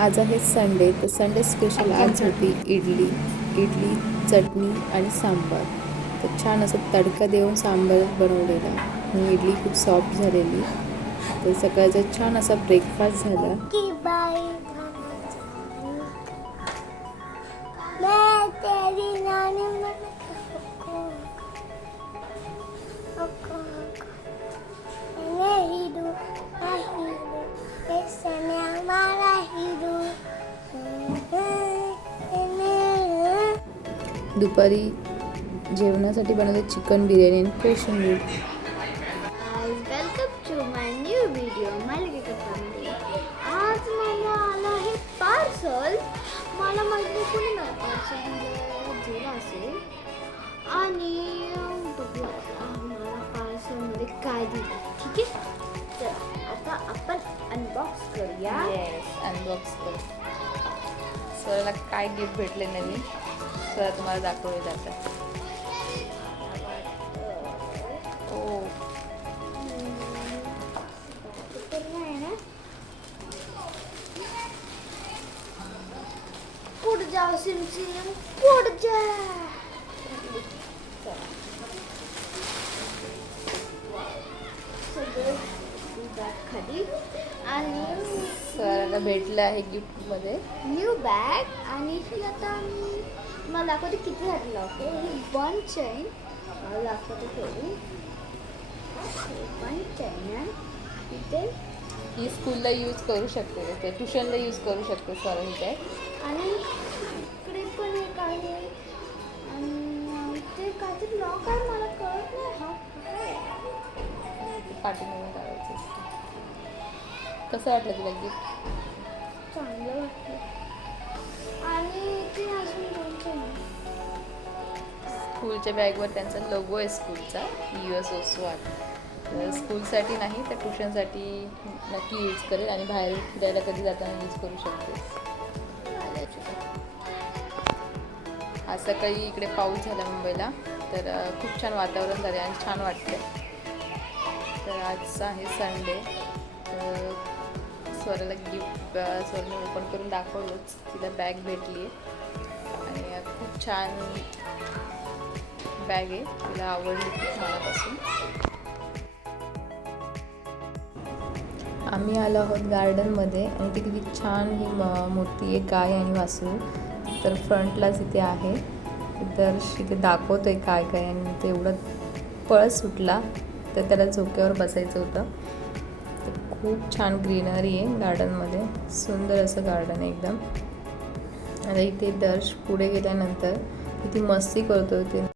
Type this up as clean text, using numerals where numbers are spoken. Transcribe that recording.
आज आहे संडे, तर संडे स्पेशल आज होती इडली चटणी आणि सांबार. तर छान असं तडका देऊन सांबार बनवलेला आणि इडली खूप सॉफ्ट झालेली. तर सकाळचा छान असा ब्रेकफास्ट झाला. दुपारी जेवणासाठी बनवले चिकन बिर्याणी आणि कोशिंबीर. Welcome to my new video मालिके कथामध्ये. आज मला आलं आहे पार्सल. मला माहिती कोणी नाही पार्सल दिलं असेल आणि बघूया मला पार्सलमध्ये काय दिलं. ठीक आहे, तर आता आपण अनबॉक्स करूया. अनबॉक्स करू. सरला काय गिफ्ट भेटले नवीन सर तुम्हाला दाखवले जातात. पुढे जाओ सिमसिम, पुढे जा. सगळं खाली आणि सरला भेटलं आहे गिफ्ट मध्ये न्यू बॅग. आणि ही आता मला दाखवते किती झाली लावते. वन चैन मला दाखवते थोडी. वन चैन इथे ही स्कूलला यूज करू शकते, ते ट्युशनला यूज करू शकते सर ही बॅग. आणि इकडे पण एक आहे आणि ते काहीतरी लॉक आहे, मला कळत नाही हा पाठीमागून लावायचं. कसं वाटलं तुला गिफ्ट? चांगलं वाटतं. आणि ते अजून दोन चैन. स्कूलच्या बॅगवर त्यांचा लोगो आहे स्कूलचा, US ओसवाल. स्कूलसाठी नाही तर ट्युशनसाठी नक्की यूज करेल आणि बाहेर फिरायला कधी जाताना यूज करू शकते. आज सकाळी इकडे पाऊस झाला मुंबईला, तर खूप छान वातावरण झाले आणि छान वाटते. तर आज आहे संडे. तर स्वराला गिफ्ट स्वरने ओपन करून दाखवलंच. तिला बॅग भेटली आहे आणि खूप छान बॅग आहे, तिला आवडली खूप मनापासून. आम्ही आलो आहोत गार्डनमध्ये आणि ती किती छान ही मूर्ती आहे, गाय आणि वासरू. तर फ्रंटलाच इथे आहे. तर इथे दाखवतोय काय काय आणि ते एवढं पळस सुटला तर त्याला झोक्यावर बसायचं होतं. तर खूप छान ग्रीनरी आहे गार्डनमध्ये, सुंदर असं गार्डन आहे एकदम. आता इथे दर्श पुढे गेल्यानंतर किती मस्ती करतो ते.